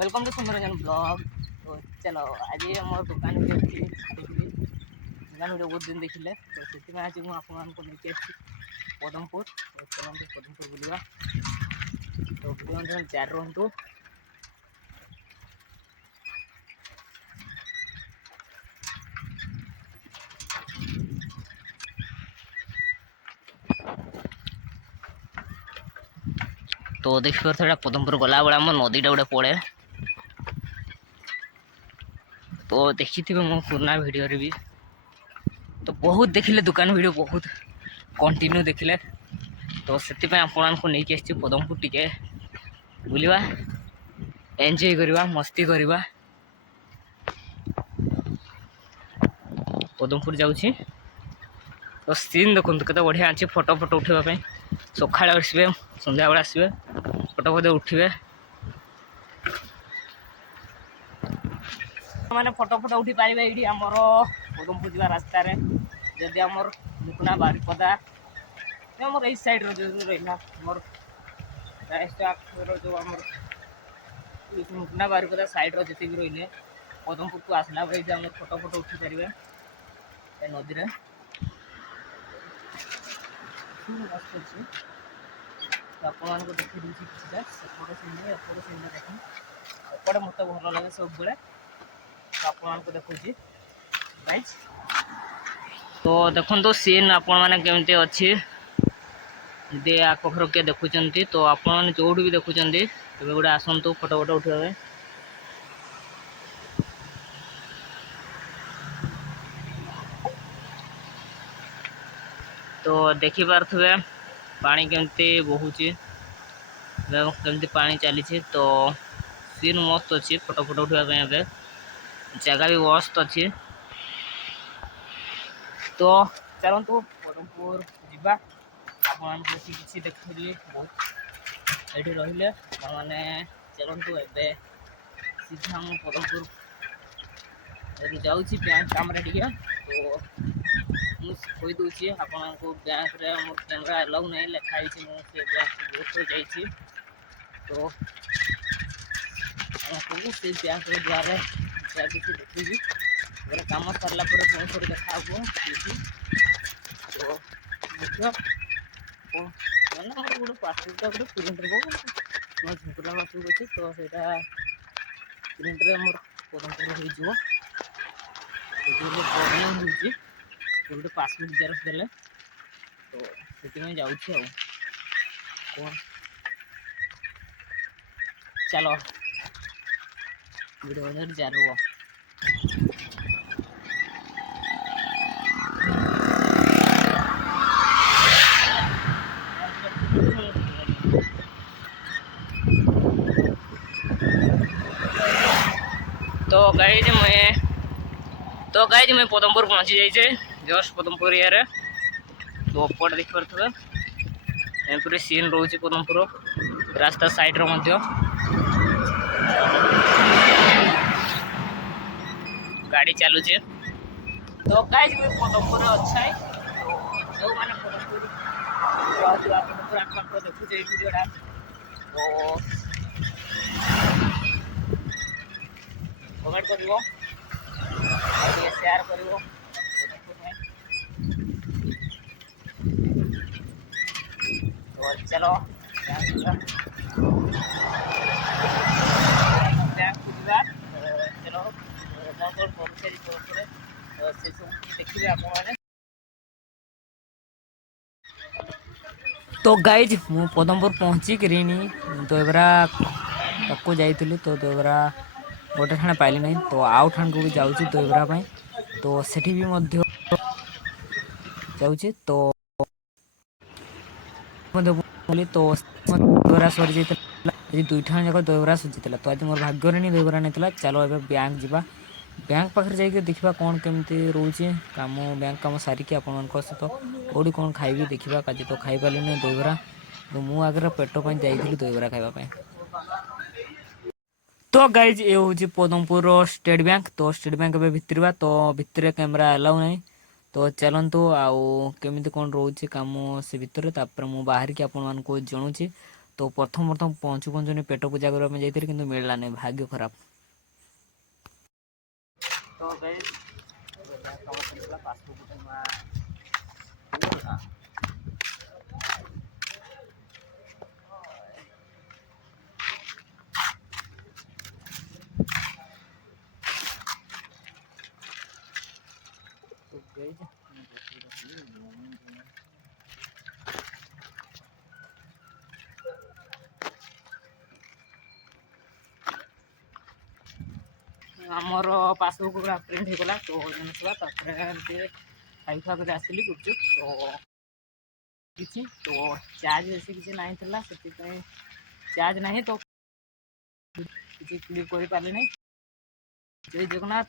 Welcome to सुंदरजन blog. तो चलो आज आम दुकान दुकान वीडियो बहुत दिन देखिले तो से आज मुझे आपको लेके पदमपुर। तो चलते पदमपुर बुलवा तो वीडियो चार रुहतु। तो देखिए पदमपुर गला बेला आम नदीटा गोटे पड़े तो देखी थे मो पुराना वीडियो रे भी तो बहुत देखिले दुकान वीडियो बहुत कंटिन्यू देखिले तो से आपको नहीं आसी पदमपुर टिके बुलवा एंजॉय करवा मस्ती करवा। पदमपुर जाऊँगी तो सीन देखो केते बढ़िया अच्छी फोटो फोटो उठाइबा सकाଳେ आसबे संध्या बेला आसबे फोटो फोटो उठिबे माने फोटो फोटो उठी पारे ये आमर पदमपुर जा रास्ता जदि आमर मुकुना बारिपदा आमर यही साइड रहा मोर जो आम मुकुना बारिपदा साइड रे रही पदमपुर को आसला बेले आम फोटो फोटो उठी पारे नदी में मस्त अच्छे तो आपको देखी दूसरी किसी सेपटे सीन एपटे सीन देख एपटे मत भल लगे सब बेले तो आपको देखुची गाइस। तो देखो तो सीन आपण मैंने केमती अच्छी यदि आखर किए देखुं तो आपने जो भी देखुं तेज गोटे आसतु फोटो फोटो उठा। तो देखी पारे पानी केमती बहुची केमती पानी चली तो सीन मस्त अच्छी फोटो फोटो उठाइबा जगह भी मस्त अच्छी। तो चलतु पदमपुर जा किसी देखी बहुत ये रे मैंने चलतु ए सीधा हम पदमपुर जाऊँगी बैंक काम टे तो मुझे दूसरी आपको बैंक रे मोर कैमरा अलाउ नहीं लिखाई मुझे बैंक जा तो आपको से बैंक द्वारा किसी देखी काम सरला पुणी देखा तो मैंने गोटे पासबुकटा गोटे प्रिंट मोर झुंकुला पासबुक अच्छे तो सहीटा प्रिंट मोर पदमपुर हो गोटे पासबुक जेरक्स देले तो से जाऊँ कौन चलो वीडियो जारू। तो गाइज मैं पदमपुर पहुँची जाइए जस्ट पदमपुर ये तो पट देख पारे पूरे सीन रोचे पदमपुर रास्ता साइड रो गाड़ी चलुचे। तो गाइज मैं पदमपुर अच्छा है तो जो मैंने पदमपुर आखपाख देखुचे वीडियोटा तो कमेंट कर शेयर कर तो चलो चलो देखिए आप तो गाइज मु पदमपुर पहुँचिक तो एबरा तक जाइली तो एबरा गोटे ठाणे पाइली नहीं तो आउ ठाण को भी जाऊँगी तो एबरा तो सेठी भी मध्य जाऊँगी तो तो दहीबरा सरी जाइए दुई ठाण जाक दहीबरा सुझी तो आज मोर भाग्य नहीं दहीबरा नहीं चलो ए बैंक जावा बैंक पाखे जाइए देखा कौन केमती रोचे कम बैंक कम सारिकी आपण सहित कौटी कौन खाइबी देखा आज तो खाई पारे नहीं दहीबरा तो मु आगे पेट पर जाइली दहीबरा खावाई। तो गाइज ये हूँ पदमपुर स्टेट बैंक तो स्टेट बैंक ए भितर तो भितर कैमरा अलाउ नहीं तो चलतु आउ केमी कौन रोचे कम से भितर तापर मु बाहर की आपण मानक जनाऊँगी तो प्रथम प्रथम पंचु पंचुनी पेट पूजा करने जाइए कि मिलला नहीं, भाग्य खराब। तो आमर पासबुक पूरा प्रिंट होगा तो जनसला खाई खुआ कर आसली गुपचुप तो किसी तो चार्ज बेसी किसी ना से चार्ज नहीं तो किसी क्लिक कर पारे नहीं। जय जगन्नाथ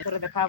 देखा।